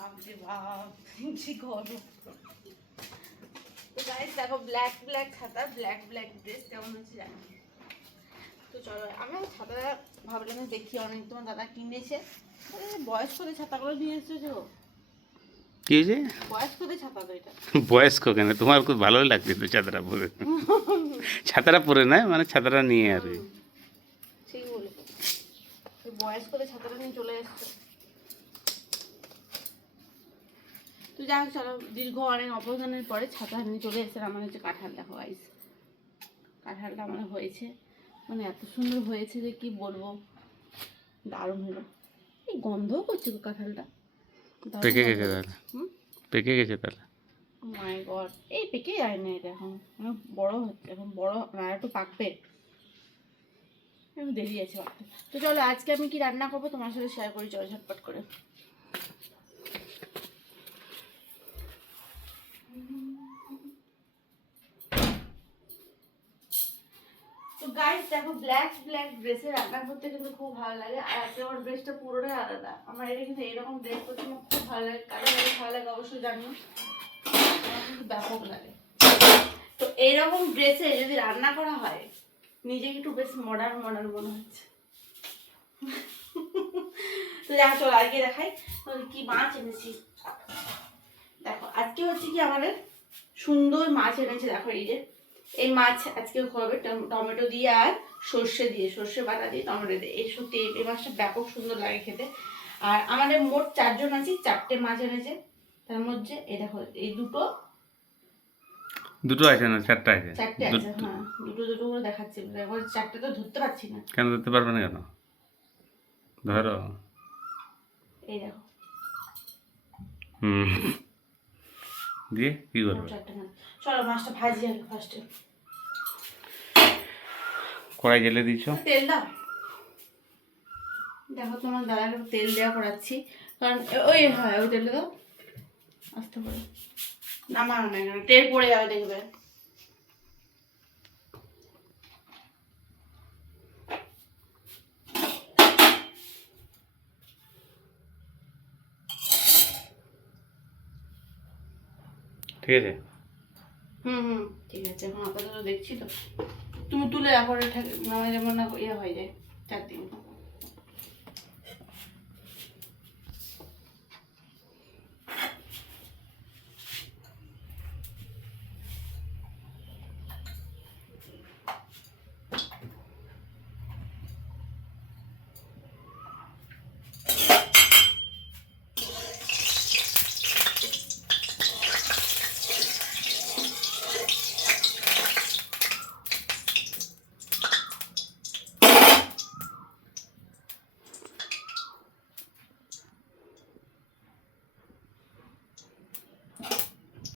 বাপরে বাপ কি গরম। তো গাইস দেখো ব্ল্যাক ব্ল্যাক ছাতা, ব্ল্যাক ব্ল্যাক ড্রেস কেমন হচ্ছে জানি। তো চলো আমি ছাতাটা ভাবলাম দেখি, অনেক তোমার দাদা কিনেছে। বয়স্কদের ছাতাগুলো নিয়ে এসেছো। কি হয়েছে? বয়স্কদের ছাতা তো এটা। বয়স্ক কেন? তোমার খুব ভালোই লাগছে তো ছাতাটা পরে। ছাতাটা পরে নয়, মানে ছাতাটা নিয়ে আর কি। ঠিক বলে বয়স্কদের ছাতাটা নিয়ে চলে এসছে। তো যাই হোক চলো, দীর্ঘ অনেক অবদানের পরে ছাতা নিয়ে চলে এসেছে। আমার হচ্ছে কাঁঠাল, দেখো গাইস কাঁঠালটা আমার হয়েছে, মানে এত সুন্দর হয়েছে যে কি বলবো, দারুণ হলো। এই গন্ধও করছে গো কাঁঠালটা, পেকে গেছে তাহলে? পেকে গেছে তাহলে? মাই গড, এই পেকে যায় না এটা, এখন বড় হচ্ছে, এখন বড় আর একটু পাকবে, এখন দেরি আছে পাকতে। তো চলো আজকে আমি কি রান্না করবো তোমার সাথে শেয়ার করি, চলো ঝটপট করে। তো গাইস দেখো ব্ল্যাক ব্ল্যাক ড্রেসে রান্না করতে কিন্তু খুব ভালো লাগে। আর আজকে আমার ড্রেসটা পুরোটাই আলাদা। আমার এটা কিন্তু এরকম ড্রেস করতে আমার খুব ভালো লাগে। কারণ ভালো লাগে অবশ্যই জানি, আমার কিন্তু ব্যাপক লাগে। তো এইরকম ড্রেসে যদি রান্না করা হয়, নিজেকে একটু বেশ মডার্ন মডার্ন মনে হচ্ছে। তো দেখা চলো আজকে দেখাই কি মাছ এনেছি। দেখো আজকে হচ্ছে কি আমাদের সুন্দর মাছ এনেছে। দেখো এই যে এই মাছ আজকে হবে টমেটো দিয়ে আর সর্ষে দিয়ে, সর্ষে বাটা দিয়ে টমেটো দিয়ে। এই সত্যি এই মাছটা ব্যাপক সুন্দর লাগে খেতে। আর আমাদের মোট 4 জন আছি, 4টে মাছ এনেছে। তার মধ্যে এই দেখো এই দুটো আছে না 4টা আছে? 4টে আছে, হ্যাঁ দুটো দুটো করে দেখাচ্ছি। এখন 4টে তো ধরতে পারছি না। কেন ধরতে পারবে না কেন? ধরো। এই দেখো দিয়ে কি করবে? 4টে মাছ। চলো মাছটা ভাজি আগে ফার্স্টে। কড়াই জেলে দিয়েছো? তেল দাও। দেখো তোমার দাদাকে তেল দেওয়া করাচ্ছি, কারণ ওই হ্যাঁ ওই তেলটা দাও আস্তে করে, নামানো না কেন তেল পড়ে যাবে দেখবে। ঠিক আছে। ঠিক আছে। এখন আপাতত দেখছি তো, তুমি তুলে রাখো, নামে যেমন না ইয়ে হয়ে যায় চারদিন।